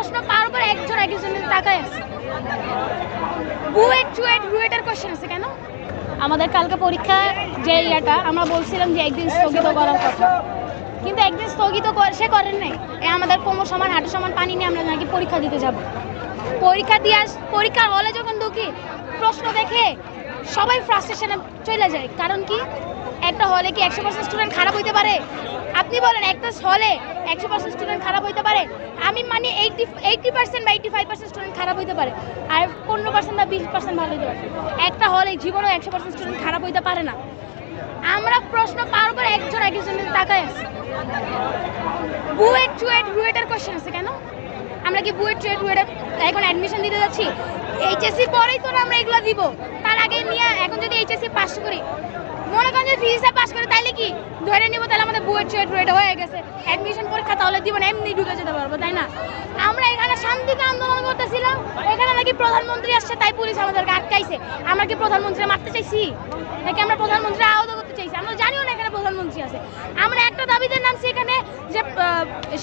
প্রশ্ন পার উপর একজন একজনের তাকায় আছে। রুয়েটের কোশ্চেন আছে কেন? আমাদের কালকে পরীক্ষা যে ইয়াটা আমরা বলছিলাম যে একদিন স্থগিত করার কথা, কিন্তু একদিন স্থগিত সে করেন নাই। আমাদের কোমর সমান হাঁটু সমান পানি নিয়ে আমরা নাকি পরীক্ষা দিতে যাব। পরীক্ষার হলে যখন ঢুকি প্রশ্ন দেখে সবাই ফ্রাস্ট্রেশনে চলে যায়। কারণ কি একটা হলে কি 100% স্টুডেন্ট খারাপ হইতে পারে? আপনি বলেন একটা হলে 100% স্টুডেন্ট খারাপ হইতে পারে? আমি মানে 80% বা 85% স্টুডেন্ট খারাপ হইতে পারে, আর 15% বা 20% ভালো হইতে পারে। একটা হলে জীবনেও 100% স্টুডেন্ট খারাপ হইতে পারে না। আমরা প্রশ্ন পার করে একজন একজনের তাকায় আছে। রুয়েটের কোশ্চেন আছে কেন? আমরা কি রুয়েটে এখন অ্যাডমিশন দিতে যাচ্ছি? এইচএসসি পরেই তো আমরা এগুলো দিব। তার আগে নিয়ে এখন যদি এইচএসসি পাস করি, মনে করেন যে ফিজিক্সে পাস করে, তাইলে কি ধরে নিব তাহলে আমাদের রুয়েটে হয়ে গেছে, অ্যাডমিশন পরীক্ষা তাহলে দিব না, এমনি ঢুকে যেতে পারবো, তাই না? আমরা এখানে শান্তিতে আন্দোলন করতেছিলাম, এখানে নাকি প্রধানমন্ত্রী আসছে তাই পুলিশ আমাদেরকে আটকাইছে। আমরা কি প্রধানমন্ত্রী মারতে চাইছি নাকি আমরা প্রধানমন্ত্রী আহত করতে চাইছি? আমরা জানিও না এখানে প্রধানমন্ত্রী আছে। আমরা একটা দাবিতে নামছি এখানে যে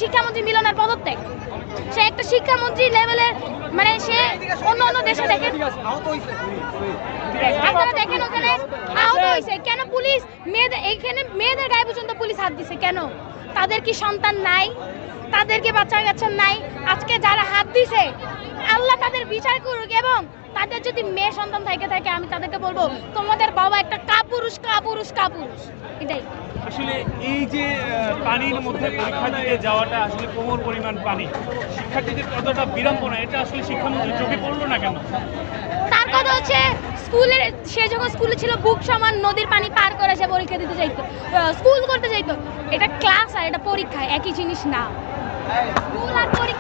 শিক্ষামন্ত্রী মিলনের পদত্যাগ। সে একটা শিক্ষামন্ত্রী লেভেলের, মানে সে অন্য দেশে দেখেন আপনারা দেখেন ওখানে আহত হয়েছে কেন? পুলিশ মেয়েদের গায়ে পর্যন্ত পুলিশ হাত দিছে কেন? তাদের কি সন্তান নাই? তাদের কি বাচ্চা কাচ্চা নাই? আজকে যারা হাত দিছে আল্লাহ তাদের বিচার করুক, এবং তাদের যদি মেয়ে সন্তান থাকে আমি তাদেরকে বলবো তোমাদের বাবা একটা কাপুরুষ। এটাই আসলে এই যে পানির মধ্যে পরীক্ষা দিতে যাওয়াটা আসলে কোমর পরিমাণ পানি, শিক্ষার্থীদের কতটা বিড়ম্বনা, এটা আসলে শিক্ষামন্ত্রীর চোখে পড়লো না কেন? তার কথা হচ্ছে সে যখন স্কুলে ছিল বুক সমান নদীর পানি পার করে সে পরীক্ষা দিতে যাইতো, স্কুল করতে যাইতো। এটা ক্লাস আর এটা পরীক্ষা একই জিনিস না। স্কুল আর পরীক্ষা